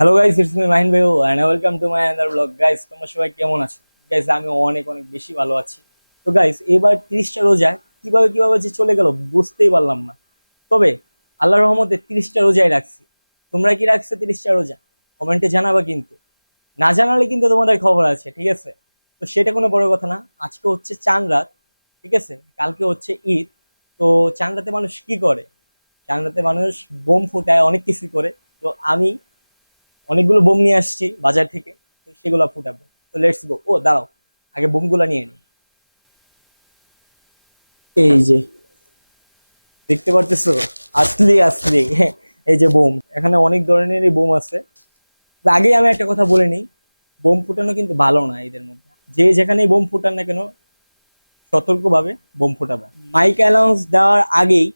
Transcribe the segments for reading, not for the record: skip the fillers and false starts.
Hello guys, it's me Mahin ভাই and welcome to my another blog. Guys, তোমরা সবাই কেমন আছো? গাইস, আমি অনেক অনেক বেশি ভালো আছি। তো গাইস, এবার 30টা রোজা কিভাবে কিভাবে যে চলে গেল বুঝতেই পারলাম না। তবে আল্লাহর রহমতে 30টা রোজাই রাখছি। তোমরা কি রাখছো 30টা রোজা? কমেন্টে জানাবা কিন্তু। না জানালে কিন্তু তোমাদের খবর আছে, ঠিক আছে? তো সেটা কোনো বড় কথা না। আজকে হচ্ছে চাঁদ রাত, ঠিক আছে? কালকে হচ্ছে ঈদ। তো চাঁদ রাতে মানুষ কি করে? চাঁদ রাতে মানুষ বোম ফুটায়, অনেক কিছু করে। তো আমি অনেকগুলো বোম নিয়ে আসছি বাজার থেকে, তো সেগুলো ফুটাবো। তো লেটস গো। ও দাঁড়াও, আগে বোমগুলো নিয়ে নিই। এই যে দেখতে পারতেছো, আসলি আসলি এই যে বোম, এখানে অনেক ধরনেরই বোম আছে। তো আগে আমি একটা কথা বলে নিই, বোম ফুটানো কিন্তু ভালো না এদের মধ্যে। যে যেখানেই বোম ফুটান না কেন, সতর্কভাবে বোম ফুটাবে। মাইক অ্যানাউন্স দেওয়ার আগেই,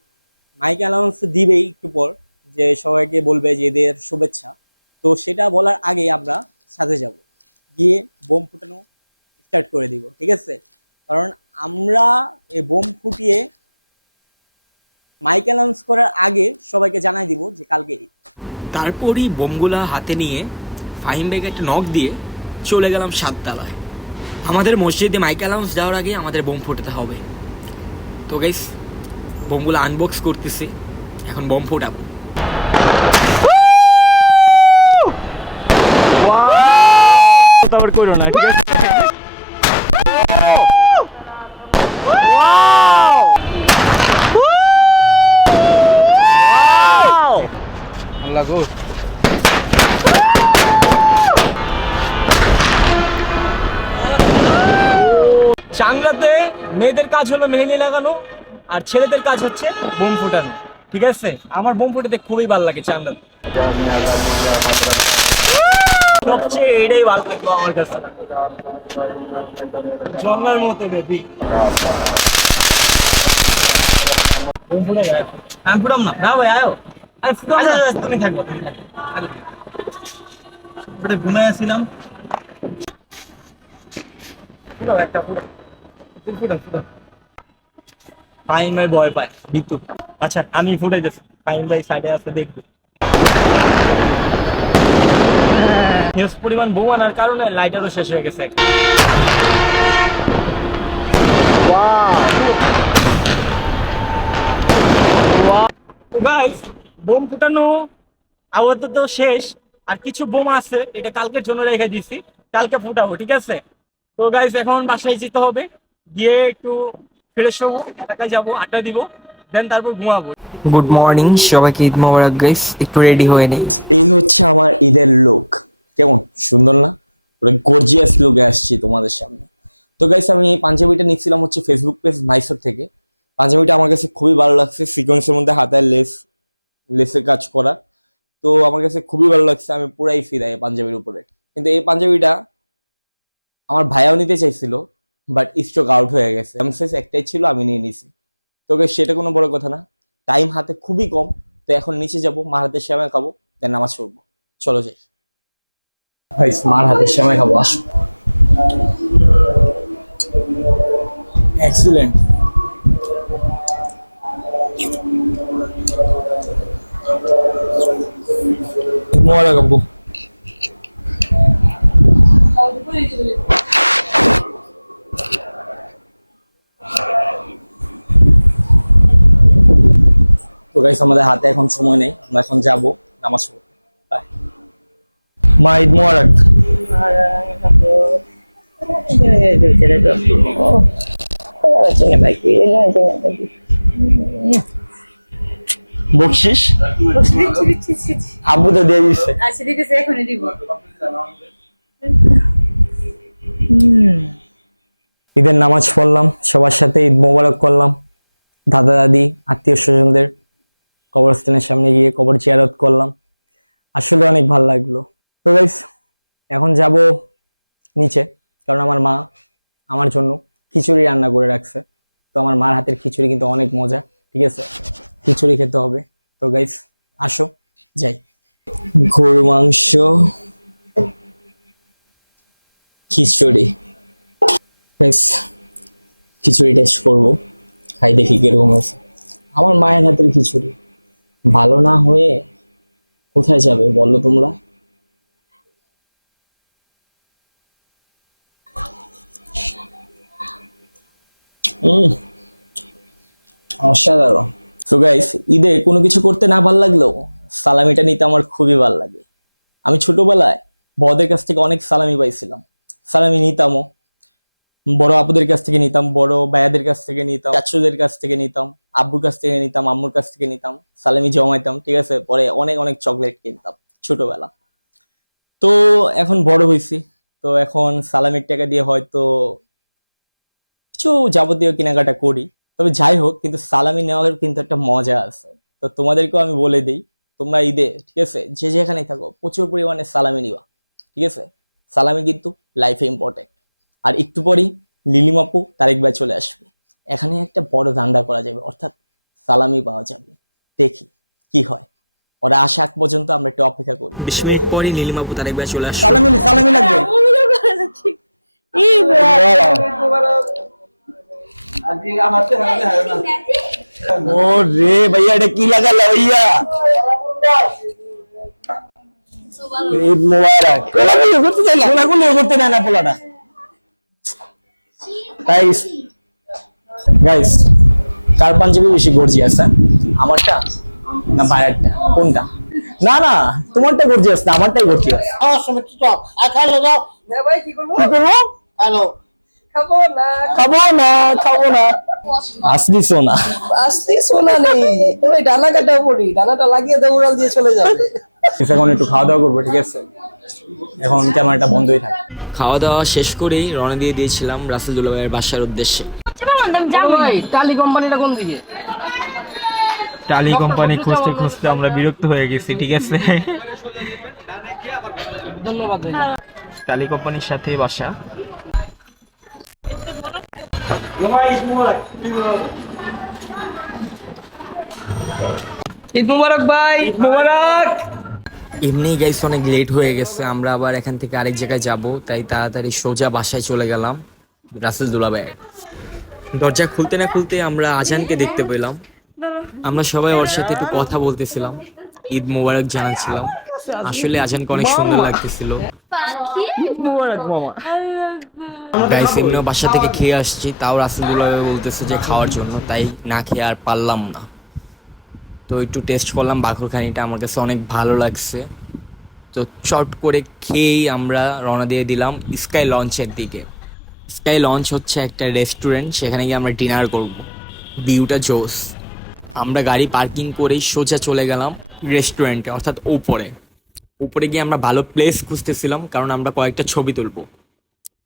মাইক অ্যানাউন্স দিবেই একটু পর, যে সবাইকে বলবে যে এদের শুভেচ্ছা। তো সেটা বলার আগে আমরা সাথে যাব, গিয়ে বোম ফুটানো স্টার্ট করে দিব, ঠিক আছে? কারণ আমরা এই বোম ফুটিয়ে মাইক অ্যানাউন্স করার আগে সবাইকে জানাই দিব যে কালকে ঈদ। তারপরই বোমগুলা হাতে নিয়ে ফাহিম ভাইকে একটা নক দিয়ে চলে গেলাম সাততলায়। আমাদের মসজিদে মাইক অ্যালাউন্স দেওয়ার আগে আমাদের বোম ফোটাতে হবে। তো গাইস, বোমগুলো আনবক্স করতেছি, এখন বোম ফোটাবো। তারপর করো না, ঠিক আছে? আল্লাহ গো। চাংলাতে মেয়েদের কাজ হলো মেহেদি লাগানো, আর ছেলেদের কাজ হচ্ছে বোম ফুটানো, ঠিক আছে? আমার বোম ফুটাতে খুবই ভালো লাগে চাংলাতে। সবচেয়ে এটাই ভালো লাগলো আমার কাছে, জন্মের মতো বেবি। বোম ফুটে যায়, আমি ফুটাম না, না ভাই আয়ো। আরে ফুটাম না, তুমি থাকবো, তুমি থাকবো। ঘুমাই আসছিলাম। ফুটাও একটা, ফুটাও, ফুটাও, ফুটাও। ফাইন ভাই ভয় পায়, বিদ্যু। আচ্ছা, আমি ফুটাইতেছি, ফাইন ভাই সাইডে আছে, দেখবো। হিউজ পরিমাণ বোম আনার কারণে লাইটারও শেষ হয়ে গেছে। গাইস, বোম ফুটানো আপাতত শেষ। আর কিছু বোম আছে, এটা কালকের জন্য রেখে দিছি, কালকে ফুটাবো, ঠিক আছে? তো গাইস, এখন বাসায় যেতে হবে, গিয়ে একটু ফ্রেশ হবো, এলাকায় যাবো, আড্ডা দিব, দেন তারপর ঘুমাবো। গুড মর্নিং সবাইকে, ঈদ মোবারক গাইস। একটু রেডি হয়ে নেই। এই হচ্ছে আমার ঈদের লুক। কেমন সুন্দর না? পুরো গর্জিয়াস লুকে আসছি তোমাদের সামনে। তো গাইস, আমি এই পাঞ্জাবিটা নিচ্ছিলাম হচ্ছে ফেসবুক পেজ মাইসোর থেকে। পাঞ্জাবিটা আমার কাছে খুবই ভালো লাগছে, সিকোয়েন্সের মধ্যে হাতায় লেসের কাজ করা। তো আমার কাছে খুবই ভালো লাগছে, আমি পুরাই ফিদা এই পাঞ্জাবির উপরে। কিন্তু এই পাঞ্জাবিটা আমার ভাইয়াও নিতে চাইছিল, বাট স্টক আউট হয়ে গেছে। সাইজ একটাই ছিল, আমি নিয়ে নিছি। তো guys, সেটা কোনো বড় কথা না, টাইম হাতে খুবই কম। তো এখন নিচে যাব, মার হাতে সেমাই খাবো, দেন নামাজ পড়বো। চলো যাই ভাই, মার হাতে সেমাই খাবো, আসো। এক্সিলেন্ট। মোবারক আব্বু। তো গাইস, আমাদের হাতে এখন সময় নেই, আমরা এখন যাব নামাজ পড়তে। বাই। মা, ঈদ মোবারক। বকশিস আব্বু তো দিয়ে দিচ্ছে। আচ্ছা ঠিক আছে, এখনই দিব। ঈদের নামাজ পড়লাম, সবার সাথে ঈদ মোবারক করলাম। দাদা দাদি আত্মীয় স্বজনদের কবরস্থানের সামনে গিয়ে কবর জিয়ারত করলাম। আসলে অনেক ভালো লাগলো। তো গাইস, এখন যাব নিচে, কারণ আমার মা আমার জন্য খিচুড়ি রান্না করে রাখছে। তো আমার মার হাতের খিচুড়ি কিন্তু অনেক মজা, ঠিক আছে? খিচুড়ি খেতে হবে। তো গাইস, আসো যাই। গরু মাংস, খিচুড়ি। গাইস, খিচুড়ি টেস্ট করবো, খাই দেখি কিরকম আছে। আমার মায়ের হাতের খিচুড়ি ভালো না হয়ে কোথায় যাবে বলো তোমরা? অসাধারণ। সো গাইস, ঈদে কোনো কিছু করতে না ভালো লাগলেও সালামিটা নিতে আমার খুবই ভালো লাগে। আমি ছোটবেলায় বড়দের কাছ থেকে অনেক সালামি পাইছিলাম, সালামি নিতামও। বড় আপুদের কাছ থেকে নিতাম, বড় ভাইয়াদের কাছ থেকে নিতাম, চাচুদের কাছ থেকে নিতাম, আব্বুর কাছ থেকে নিতাম, আম্মুর কাছ থেকে নিতাম, সালামি জমাইতাম, ঠিক আছে। পরে অনেক অনেক চকলেট কিনতাম ছোটবেলা। তো এখন বড় হয়েছি, তো এখন সালামির টাকা দিয়ে হয়তো কিছু যাবতীয় কেনাকাটা করি। তবে যাই হোক, কিন্তু সালামি নেওয়ার কিন্তু একটা মজা আছে। তো তোমাদেরকেও আমি বলে দিই, তোমরা ঈদে, ঠিক আছে, যে যেখানেই থাকো প্রচুর পরিমাণে সালামি নিবা, ঠিক আছে। সালামি কিন্তু লাইফে ইম্পর্টেন্ট। আর একটু পরেই লিলিম আপু, তারেক ভাই চলে আসবে। এখানে একটা বড় ধান্দা করা যাবে, অর্থাৎ সালামি পাওয়া যাবে। দেখি কি হয়, ওরা আসা আগ পর্যন্ত আমরা একটু অপেক্ষা করি। 20 মিনিট পরই নীলিমাপু তারেক ভাই চলে আসবে। সালামি সালামি লাগবে। ও রে ভাইয়া, এটা কি লাগালা ভাইয়া? ঈদ মোবারক। কোলাগুলি করতে চাইলা, কোলাগুলি করতে দেয় না পোলাটা। গাইস গাইস, কার পাঞ্জাবি বেশি গর্জিয়াস? আমারটা না ভাইয়ারটা? কোনটা? না না, তোমারটা গর্জিয়াস না, আমারটাই গর্জিয়াস। আমার সময় কি চপ খালো দাও ভাই কি করবো কি করবো? খালো খাবো না, খাবো না। আসলি সোনা। আসতে শোনা নেই ওই ডানা কাটা পড়ি ডানাটা লাগিয়ে দেবো উড়াল দিয়ে চলে যাবে এখন একটু খাওয়া দাওয়া করবো, ঠিক আছে। এখন ক্যামেরাটা বন্ধই থাকে। খাওয়া দাওয়া শেষ করেই রওনা দিয়ে দিয়েছিলাম রাসেল দুলাভাইয়ের বাসার উদ্দেশ্যে। ভাই টালি কোম্পানিটা কোন দিকে টালি কোম্পানি খুঁজতে খুঁজতে আমরা বিরক্ত হয়ে গেছি, ঠিক আছে। ধন্যবাদ ভাই টালি কোম্পানির সাথে বাসা। ঈদ মুবারক ভাই ঈদ মুবারক এমনি গাইস অনেক লেট হয়ে গেছে, আমরা আবার এখান থেকে আরেক জায়গায় যাব, তাই তাড়াতাড়ি সোজা বাসায় চলে গেলাম রাসেল দুলাভাইয়ের। দরজা খুলতে না খুলতে আমরা আজানকে দেখতে পেলাম। আমরা সবাই ওর সাথে একটু কথা বলতেছিলাম, ঈদ মোবারক জানাচ্ছিলাম। আসলে আজানকে অনেক সুন্দর লাগতেছিল। গাইস এমনিও বাসা থেকে খেয়ে আসছি, তাও রাসেল দুলাভাই বলতেছে যে খাওয়ার জন্য, তাই না খেয়ে আর পারলাম না। তো একটু টেস্ট করলাম বাখরখানিটা, আমার কাছে অনেক ভালো লাগছে। তো চট করে খেয়েই আমরা রওনা দিয়ে দিলাম স্কাই লঞ্চের দিকে। স্কাই লঞ্চ হচ্ছে একটা রেস্টুরেন্ট, সেখানে গিয়ে আমরা ডিনার করব। ভিউটা জোস। আমরা গাড়ি পার্কিং করেই সোজা চলে গেলাম রেস্টুরেন্টে, অর্থাৎ উপরে গিয়ে আমরা ভালো প্লেস খুঁজতেছিলাম, কারণ আমরা কয়েকটা ছবি তুলবো।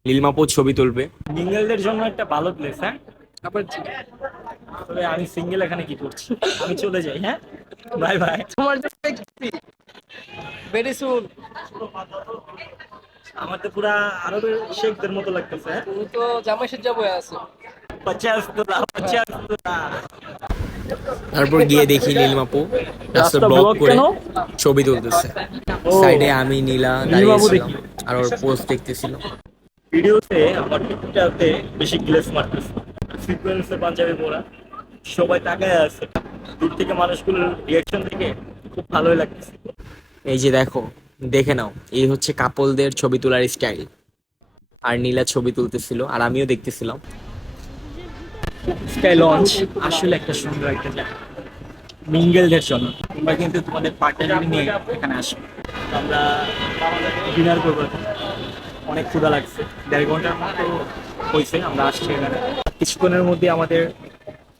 নীলিমাপু ছবি তুলবে। সিঙ্গেলদের জন্য একটা ভালো প্লেস, হ্যাঁ। তবে আমি সিঙ্গেল এখানে কি করছি? আমি চলে যাই, হ্যাঁ। Bye bye. তোমার ভেরি সুন আমার তো পুরা আরবের শেখদের মতো লাগতেছে, হ্যাঁ। তুমি তো জামাই সেজা বয়ে আছো 50 তোলা, 50 তোলা। তারপর গিয়ে দেখি নীলিমাপু রাস্তা রাস্তা ব্লক block করে কেন? ছবি তুলতেছে। ও। সাইডে আমি নীলা নীলিমাপু দাঁড়িয়েছিলাম দেখি। আর ওর পোস্ট দেখতেছিল। ভিডিওতে আমার টিকটাতে বেশি গ্লেস মারতেছে, সিকোয়েন্সে পাঞ্জাবি পরা, সবাই তাকায় আছে। দূর থেকে মানুষগুলোর রিয়াকশন থেকে খুব ভালোই লাগতেছে। এই যে দেখো, দেখে নাও, এই হচ্ছে কাপলদের ছবি তোলার স্টাইল। আর নীলা ছবি তুলতেছিল আর আমিও দেখতেছিলাম। স্কাই লঞ্চ আসলে একটা সুন্দর একটা জায়গা মিঙ্গেলদের জন্য। তোমরা কিন্তু তোমাদের পার্টনার নিয়ে এখানে আসবে। আমরা ডিনার করবো এখন। অনেক ক্ষুধা লাগছে, 1.5 ঘন্টার মতো হয়েছে আমরা আসছি এখানে। কিছুক্ষণের মধ্যে আমাদের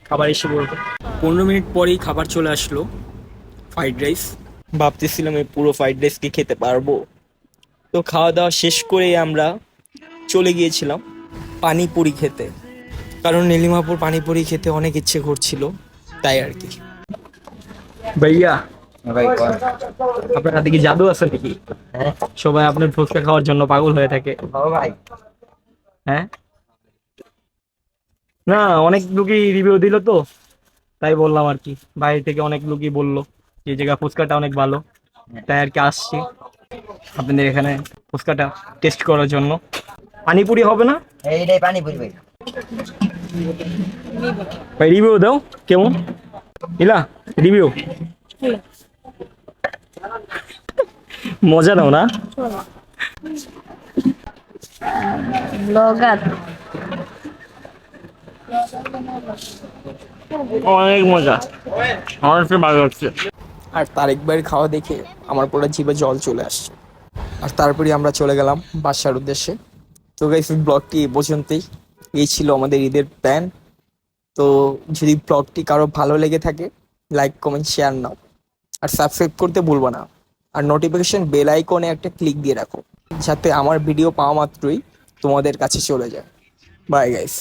খাবার এসে পড়বে। 15 মিনিট পরেই খাবার চলে আসলো, ফ্রাইড রাইস। ভাবতেছিলাম এই পুরো ফ্রাইড রাইস কি খেতে পারবো। তো খাওয়া দাওয়া শেষ করেই আমরা চলে গিয়েছিলাম পানিপুরি খেতে, কারণ নীলিমাপুর পানিপুরি খেতে অনেক ইচ্ছে করছিল, তাই আর কি। ভাইয়া, আপনার হাতে কি জাদু আছে নাকি? সবাই আপনার ফুচকা খাওয়ার জন্য পাগল হয়ে থাকে। ভাই হ্যাঁ, না অনেক লোকই রিভিউ দিল, তো তাই বললাম আর কি। বাইরে থেকে অনেক লোকই বললো যে এই জায়গা ফুচকাটা অনেক ভালো, তাই আর কি আসছি আপনাদের এখানে ফুচকাটা টেস্ট করার জন্য। পানিপুরি হবে না? এইটাই পানিপুরি ভাই ভাই রিভিউ দাও, কেমন ইলা রিভিউ? মজা দাও না? ব্লগার অনেক মজা, আমার খুব ভালো লাগছে। আর তারেক ভাইয়ের খাওয়া দেখে আমার পুরো জিভে জল চলে আসছে। আর তারপরে আমরা চলে গেলাম বাসার উদ্দেশ্যে। তো গাইস ব্লগটি এ পর্যন্তই। এই ছিল আমাদের ঈদের প্ল্যান। তো যদি ব্লগটি কারো ভালো লেগে থাকে, লাইক কমেন্ট শেয়ার নাও, আর সাবস্ক্রাইব করতে ভুলবো না। আর নোটিফিকেশন বেল আইকনে একটা ক্লিক দিয়ে রাখো, যাতে আমার ভিডিও পাওয়া মাত্রই তোমাদের কাছে চলে যায়। Bye guys.